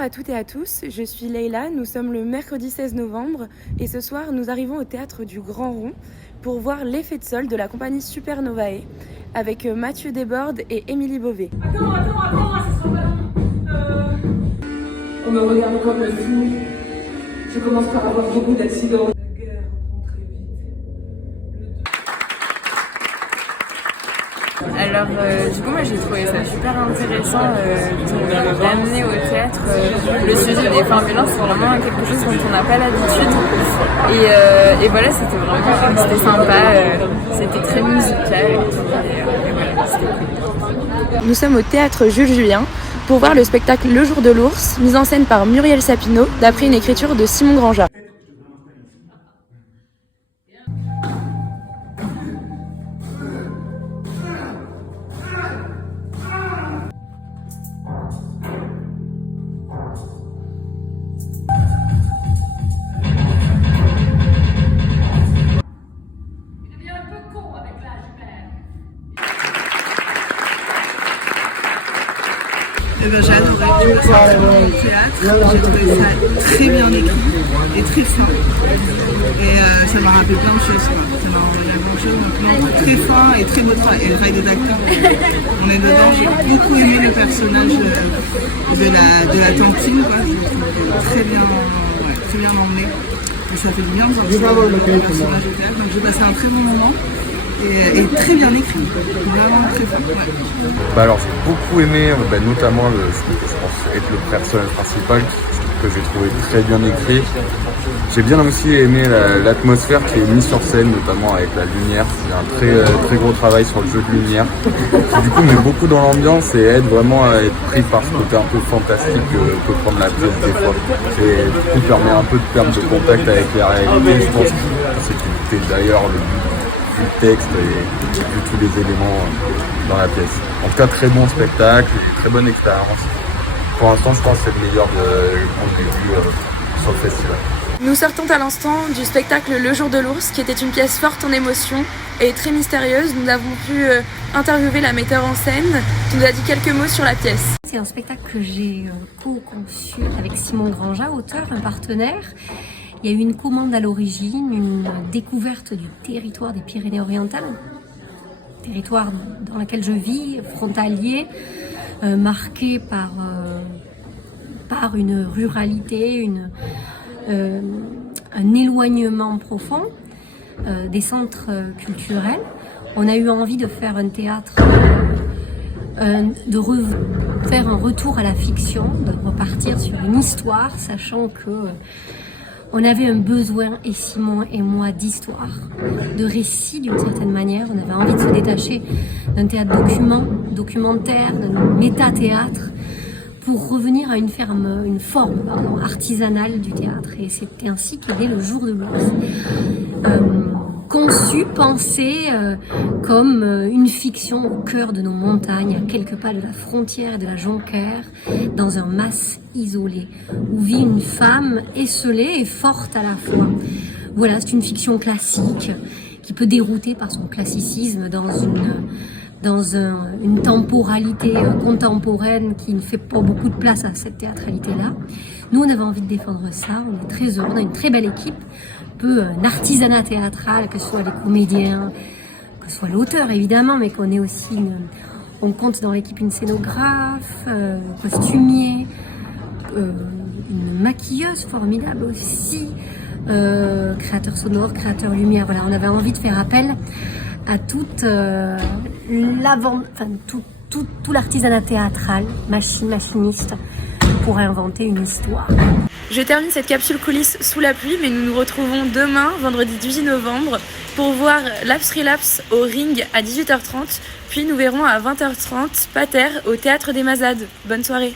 à toutes et à tous, je suis Leïla, nous sommes le mercredi 16 novembre et ce soir nous arrivons au théâtre du Grand Rond pour voir L'Effet de sol de la compagnie Supernovae avec Mathieu Desbordes et Émilie Beauvais. Attends, ça sera pas long. On me regarde comme le fou. Je commence par avoir beaucoup d'accidents. La guerre reprend très vite. Alors du coup moi j'ai trouvé ça super intéressant d'amener au théâtre le sujet des femmes violences. C'est vraiment quelque chose dont on n'a pas l'habitude et voilà, c'était sympa, c'était très musical et voilà, c'était cool. Nous sommes au théâtre Jules Julien pour voir le spectacle Le Jour de l'Ours, mis en scène par Muriel Sapineau d'après une écriture de Simon Granja. J'ai adoré, j'ai passé un très bon moment de théâtre, j'ai trouvé ça très bien écrit et très fin. Et ça m'a rappelé plein de choses, quoi. Ça m'a rappelé plein de choses, donc très fin et très beau travail. Et le travail des acteurs, on est dedans. J'ai beaucoup aimé le personnage de la tantine, quoi. Je le trouve très bien emmené. Et ça fait du bien de voir le personnage au théâtre. Donc j'ai passé un très bon moment. Et très bien écrit, vraiment très fort. Ouais. Alors j'ai beaucoup aimé, notamment ce que je pense être le personnage principal que j'ai trouvé très bien écrit. J'ai bien aussi aimé l'atmosphère qui est mise sur scène, notamment avec la lumière. Il y a un très gros travail sur le jeu de lumière qui du coup met beaucoup dans l'ambiance et aide vraiment à être pris par ce côté un peu fantastique que peut prendre la pièce des fois. Et du coup permet un peu de perdre de contact avec la réalité. Je pense que c'était d'ailleurs le texte et vu tous les éléments dans la pièce. En tout cas, très bon spectacle, très bonne expérience. Pour l'instant, je pense que c'est le meilleur qu'on ait vu sur le festival. Nous sortons à l'instant du spectacle Le Jour de l'Ours, qui était une pièce forte en émotion et très mystérieuse. Nous avons pu interviewer la metteur en scène qui nous a dit quelques mots sur la pièce. C'est un spectacle que j'ai co-conçu avec Simon Granja, auteur, un partenaire. Il y a eu une commande à l'origine, une découverte du territoire des Pyrénées-Orientales, territoire dans lequel je vis, frontalier, marqué par une ruralité, un éloignement profond des centres culturels. On a eu envie de faire un théâtre, faire un retour à la fiction, de repartir sur une histoire, sachant que on avait un besoin, et Simon et moi, d'histoire, de récit d'une certaine manière. On avait envie de se détacher d'un théâtre documentaire, d'un méta-théâtre, pour revenir à une forme artisanale du théâtre. Et c'était ainsi qu'est né Le Jour de l'Ours. Conçu, pensé comme une fiction au cœur de nos montagnes, à quelques pas de la frontière et de la Jonquère, dans un mas isolé, où vit une femme esselée et forte à la fois. Voilà, c'est une fiction classique qui peut dérouter par son classicisme dans une temporalité contemporaine qui ne fait pas beaucoup de place à cette théâtralité-là. Nous, on avait envie de défendre ça, on est très heureux, on a une très belle équipe, un artisanat théâtral, que ce soit les comédiens, que ce soit l'auteur évidemment, mais qu'on ait aussi on compte dans l'équipe une scénographe, costumier, une maquilleuse formidable aussi, créateur sonore, créateur lumière. Voilà, on avait envie de faire appel à tout l'artisanat théâtral, machiniste, pour inventer une histoire. Je termine cette capsule coulisses sous la pluie, mais nous nous retrouvons demain, vendredi 18 novembre, pour voir Laps Relapse au Ring à 18h30, puis nous verrons à 20h30 Pater au Théâtre des Mazades. Bonne soirée.